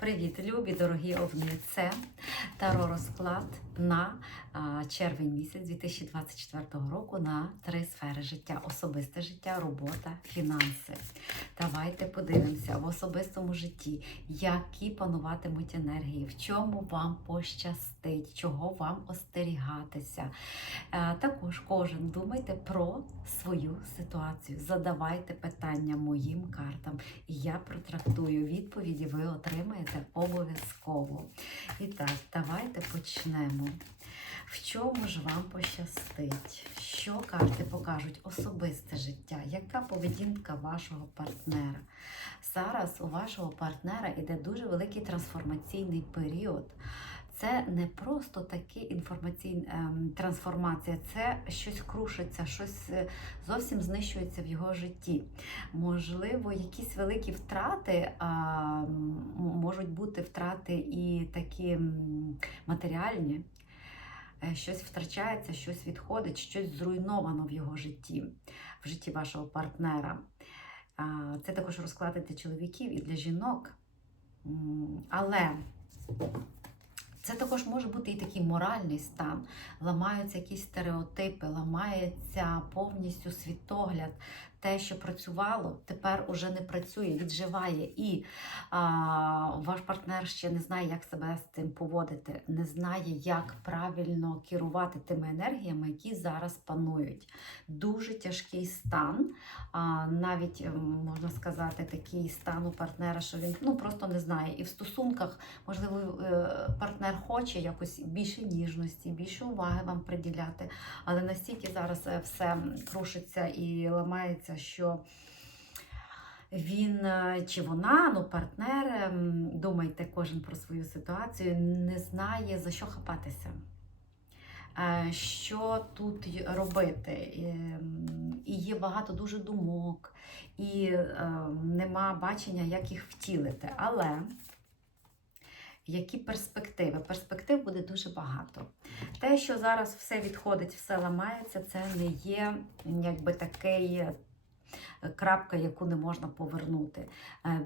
Привіт, любі, дорогі овни! Це таро розклад на червень місяць 2024 року на три сфери життя: особисте життя, робота, фінанси. Давайте подивимося в особистому житті, які пануватимуть енергії, в чому вам пощастить, чого вам остерігатися. Також кожен думайте про свою ситуацію. Задавайте питання моїм картам, і я протрактую відповіді. Ви отримаєте обов'язково. І так, давайте почнемо. В чому ж вам пощастить? Що карти покажуть? Особисте життя, яка поведінка вашого партнера? Зараз у вашого партнера йде дуже великий трансформаційний період. Це не просто такі інформаційна ем, трансформація, це щось крушиться, щось е, зовсім знищується в його житті. Можливо, якісь великі втрати можуть бути втрати і такі матеріальні. Е, Щось втрачається, щось відходить, щось зруйновано в його житті, в житті вашого партнера. Це також розклади для чоловіків і для жінок. Але це також може бути і такий моральний стан. Ламаються якісь стереотипи, ламається повністю світогляд. Те, що працювало, тепер уже не працює, відживає. І а, ваш партнер ще не знає, як себе з цим поводити, не знає, як правильно керувати тими енергіями, які зараз панують. Дуже тяжкий стан. А, навіть ем, можна сказати, такий стан у партнера, що він ну просто не знає. І в стосунках, можливо, е, партнер хоче якось більше ніжності, більше уваги вам приділяти, але настільки зараз е, все крушиться і ламається, що. Він е, чи вона, ну партнер, ем, думайте кожен про свою ситуацію, не знає за що хапатися. Е, Що тут робити? Ем, І є багато дуже думок, і е, нема бачення, як їх втілити. Але які перспективи? Перспектив буде дуже багато. Те, що зараз все відходить, все ламається, це не є якби такий крапка, яку не можна повернути. Е,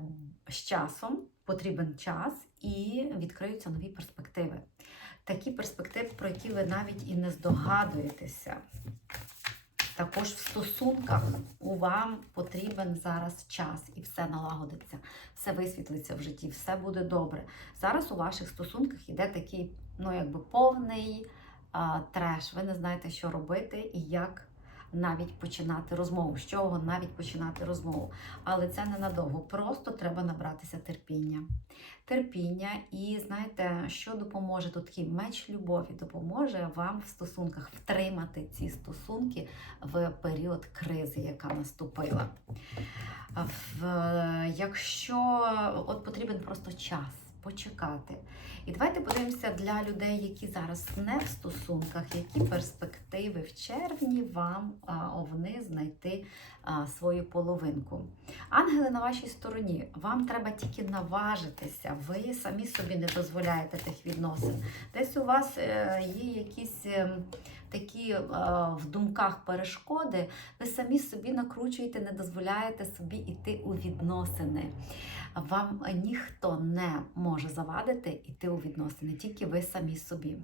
З часом потрібен час і відкриються нові перспективи. Такі перспективи, про які ви навіть і не здогадуєтеся. Також в стосунках у вам потрібен зараз час і все налагодиться, все висвітлиться в житті, все буде добре. Зараз у ваших стосунках йде такий, ну якби повний а, треш. Ви не знаєте, що робити і як навіть починати розмову, з чого навіть починати розмову. Але це ненадовго. Просто треба набратися терпіння. Терпіння, і знаєте, що допоможе тут такий меч любові допоможе вам в стосунках втримати ці стосунки в період кризи, яка наступила. В, якщо от потрібен просто час. Почекати. І давайте подивимося для людей, які зараз не в стосунках, які перспективи в червні вам овни знайти свою половинку. Ангели на вашій стороні, вам треба тільки наважитися. Ви самі собі не дозволяєте тих відносин. Десь у вас е, є якісь е, такі е, в думках перешкоди, ви самі собі накручуєте, не дозволяєте собі йти у відносини. Вам ніхто не може завадити йти у відносини, тільки ви самі собі.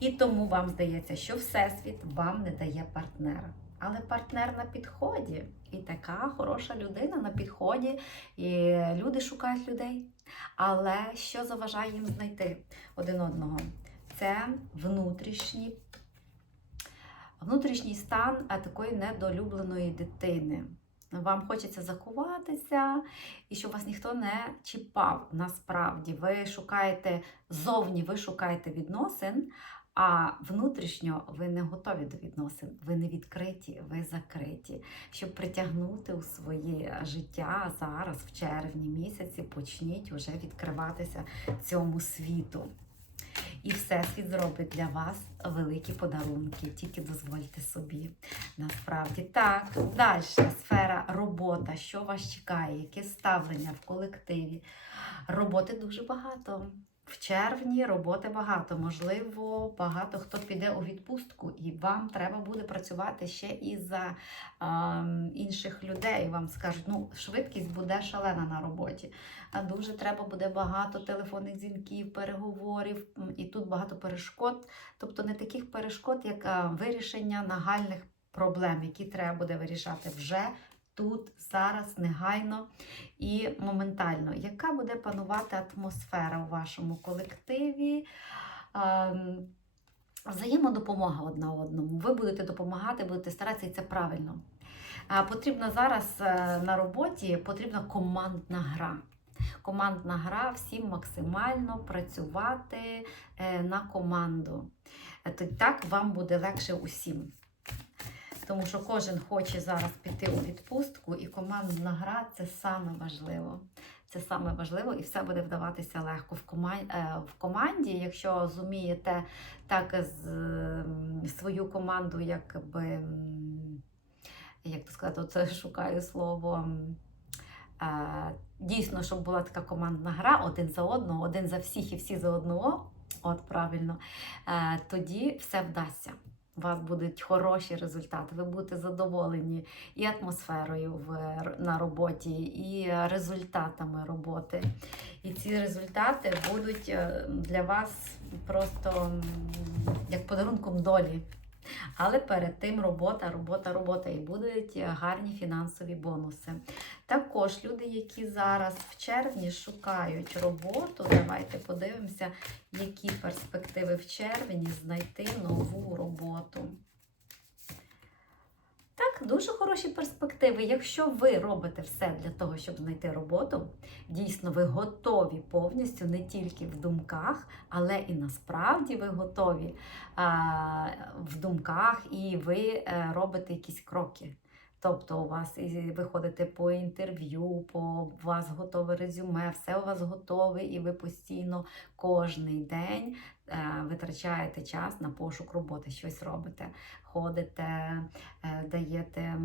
І тому вам здається, що Всесвіт вам не дає партнера. Але партнер на підході, і така хороша людина на підході, і люди шукають людей. Але що заважає їм знайти один одного? Це внутрішній, внутрішній стан такої недолюбленої дитини. Вам хочеться заховатися, і щоб вас ніхто не чіпав. Насправді, ви шукаєте зовні, ви шукаєте відносин, а внутрішньо ви не готові до відносин, ви не відкриті, ви закриті. Щоб притягнути у своє життя зараз, в червні місяці, почніть уже відкриватися цьому світу. І Всесвіт зробить для вас великі подарунки. Тільки дозвольте собі. Насправді так. Далі сфера робота. Що вас чекає? Яке ставлення в колективі? Роботи дуже багато. В червні роботи багато. Можливо, багато хто піде у відпустку, і вам треба буде працювати ще і за а, інших людей. Вам скажуть, ну швидкість буде шалена на роботі. А дуже треба буде багато телефонних дзвінків, переговорів, і тут багато перешкод. Тобто не таких перешкод, як а, вирішення нагальних проблем, які треба буде вирішати вже тут, зараз, негайно і моментально. Яка буде панувати атмосфера у вашому колективі? Ем, Взаємодопомога одна одному. Ви будете допомагати, будете старатися, і це правильно. А Потрібна зараз е, на роботі потрібна командна гра. Командна гра всім максимально працювати е, на команду. Е, Так вам буде легше усім. Тому що кожен хоче зараз піти у відпустку, і командна гра це саме важливо. Це саме важливо, і все буде вдаватися легко в команді, в команді якщо зумієте так з свою команду, якби як то сказати, оце шукаю слово. е, Дійсно, щоб була така командна гра один за одного, один за всіх і всі за одного. От правильно, е, тоді все вдасться. У вас будуть хороші результати, ви будете задоволені і атмосферою в, на роботі, і результатами роботи. І ці результати будуть е, для вас просто як подарунком долі. Але перед тим робота, робота, робота і будуть е, гарні фінансові бонуси. Також люди, які зараз в червні шукають роботу, давайте подивимося, які перспективи в червні знайти нову роботу. Так, дуже хороші перспективи. Якщо ви робите все для того, щоб знайти роботу, дійсно ви готові повністю не тільки в думках, але і насправді ви готові в думках, і ви е, робите якісь кроки. Тобто у вас і ви ходите по інтерв'ю, по у вас готове резюме, все у вас готове, і ви постійно кожний день витрачаєте час на пошук роботи, щось робите, ходите, е, даєте.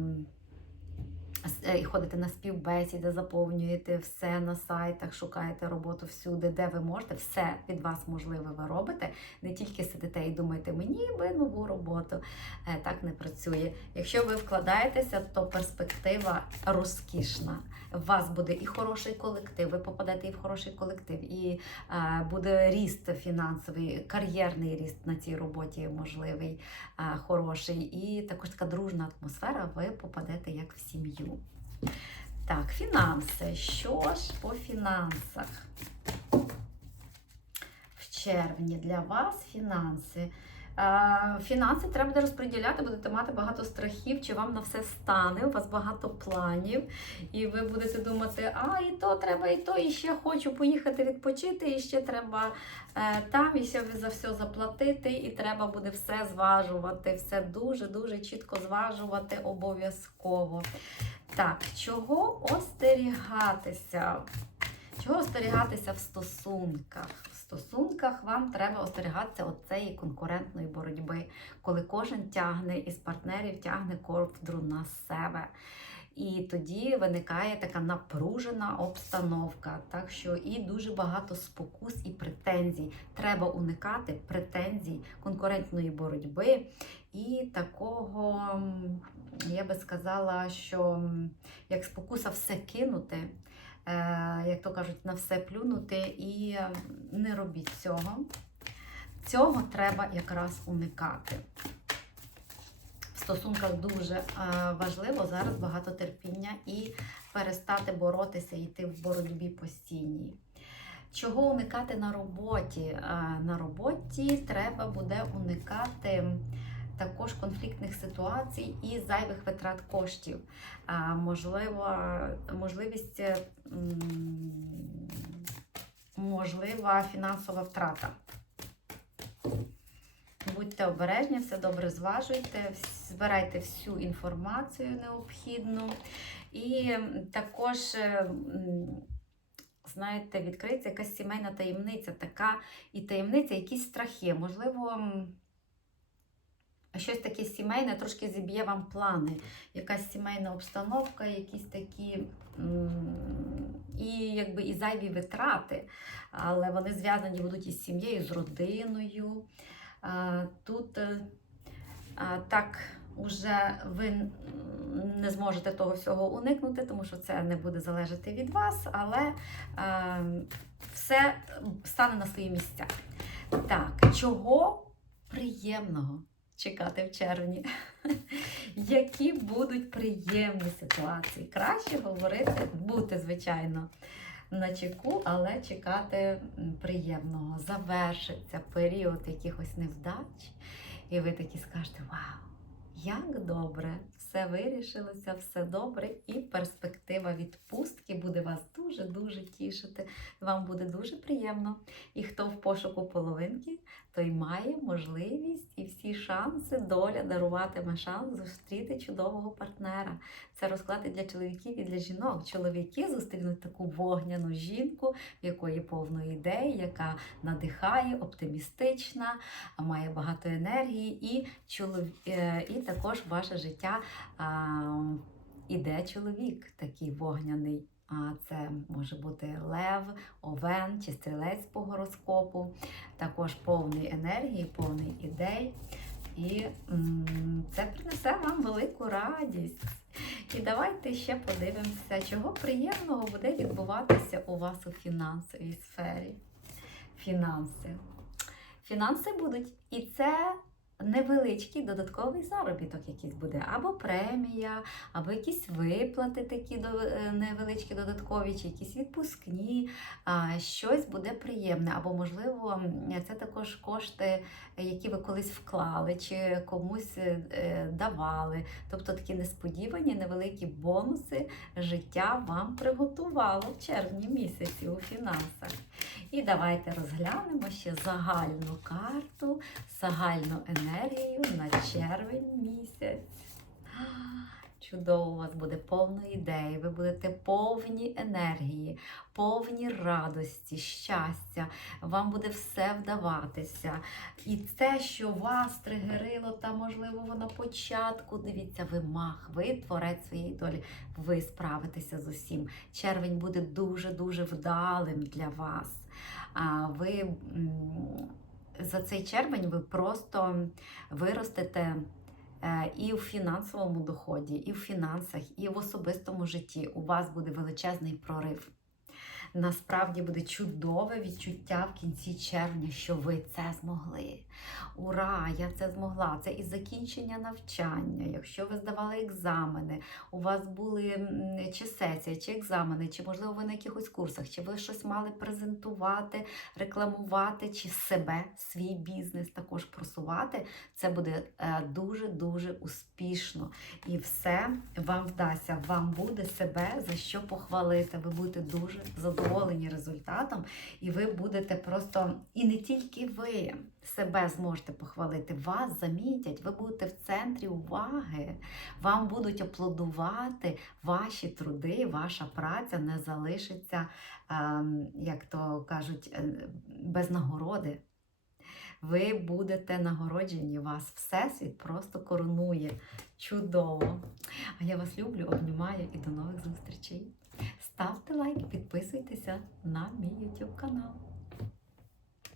Е, і ходите на співбесіди, заповнюєте все на сайтах, шукаєте роботу всюди, де ви можете, все від вас можливе ви робите. Не тільки сидите і думаєте, мені би нову роботу. Е, Так не працює. Якщо ви вкладаєтеся, то перспектива розкішна. У вас буде і хороший колектив, ви попадете і в хороший колектив, і е, буде ріст фінансовий, кар'єрний ріст на цій роботі можливий, хороший, і також така дружна атмосфера, ви попадете як в сім'ю. Так, фінанси. Що ж по фінансах? В червні для вас фінанси. Е, Фінанси треба буде розподіляти, будете мати багато страхів, чи вам на все стане, у вас багато планів, і ви будете думати, а і то треба, і то, і ще хочу поїхати відпочити, і ще треба е, там, і ще за все заплатити, і треба буде все зважувати, все дуже-дуже чітко зважувати обов'язково. Так, чого остерігатися? Чого остерігатися в стосунках? Стосунках вам треба остерігатися оцеї конкурентної боротьби, коли кожен тягне із партнерів тягне ковдру на себе. І тоді виникає така напружена обстановка. Так що і дуже багато спокус і претензій. Треба уникати претензій конкурентної боротьби і такого, я би сказала, що як спокуса все кинути як то кажуть, на все плюнути і е, не робіть цього. Цього треба якраз уникати. В стосунках дуже е, важливо зараз багато терпіння і перестати боротися, йти в боротьбі постійній. Чого уникати на роботі? Е, На роботі треба буде уникати також конфліктних ситуацій і зайвих витрат коштів. Можливо, можливість, е, можлива фінансова втрата. Будьте обережні, все добре зважуйте, збирайте всю інформацію необхідну. І також, е, знаєте, відкриється якась сімейна таємниця, така і таємниця, якісь страхи. Можливо, щось таке сімейне, трошки зіб'є вам плани. Якась сімейна обстановка, якісь такі і якби і зайві витрати, але вони зв'язані будуть із сім'єю, з родиною. Тут е, так уже ви не зможете того всього уникнути, тому що це не буде залежати від вас, але е, все стане на свої місця. Так, чого приємного чекати в червні? Які будуть приємні ситуації? Краще говорити, бути, звичайно, на чеку, але чекати приємного. Завершиться період якихось невдач, і ви такі скажете: Вау! Як добре, все вирішилося, все добре, і перспектива відпустки буде вас дуже-дуже тішити. Вам буде дуже приємно. І хто в пошуку половинки, той має можливість шанси, доля даруватиме шанс зустріти чудового партнера. Це розклади для чоловіків і для жінок. Чоловіки зустрінуть таку вогняну жінку, в якої повно ідей, яка надихає, оптимістична, має багато енергії, і чолов... е, і також ваше життя іде чоловік такий вогняний. Це може бути лев, овен чи стрілець по гороскопу, також повний енергії, повний ідей. І це принесе вам велику радість. І давайте ще подивимося, чого приємного буде відбуватися у вас у фінансовій сфері. Фінанси. Фінанси будуть, і це невеличкий додатковий заробіток якийсь буде, або премія, або якісь виплати такі е, невеличкі додаткові, чи якісь відпускні, щось буде приємне, або, можливо, це також кошти, які ви колись вклали, чи комусь е, е, давали. Тобто такі несподівані невеликі бонуси життя вам приготувало в червні місяці у фінансах. І давайте розглянемо ще загальну карту, загальну енергію на червень місяць. Чудово, у вас буде повно ідей, ви будете повні енергії, повні радості, щастя, вам буде все вдаватися. І те, що вас тригерило, та можливо на початку, дивіться, ви мах, ви творець своєї долі, ви справитеся з усім. Червень буде дуже-дуже вдалим для вас. Ви за цей червень ви просто виростете е, і в фінансовому доході, і в фінансах, і в особистому житті. У вас буде величезний прорив. Насправді буде чудове відчуття в кінці червня, що ви це змогли. Ура! Я це змогла! Це і закінчення навчання. Якщо ви здавали екзамени, у вас були чи сесія, чи екзамени, чи можливо ви на якихось курсах, чи ви щось мали презентувати, рекламувати, чи себе, свій бізнес також просувати. Це буде е, дуже-дуже успішно. І все вам вдасться. Вам буде себе за що похвалити. Ви будете дуже задоволені результатом, і ви будете просто, і не тільки ви себе зможете похвалити, вас замітять, ви будете в центрі уваги, вам будуть аплодувати ваші труди, ваша праця не залишиться, ем, як то кажуть, е, без нагороди. Ви будете нагороджені, вас Всесвіт просто коронує. Чудово! А я вас люблю, обнімаю і до нових зустрічей. Ставте лайк, підписуйтеся на мій YouTube канал.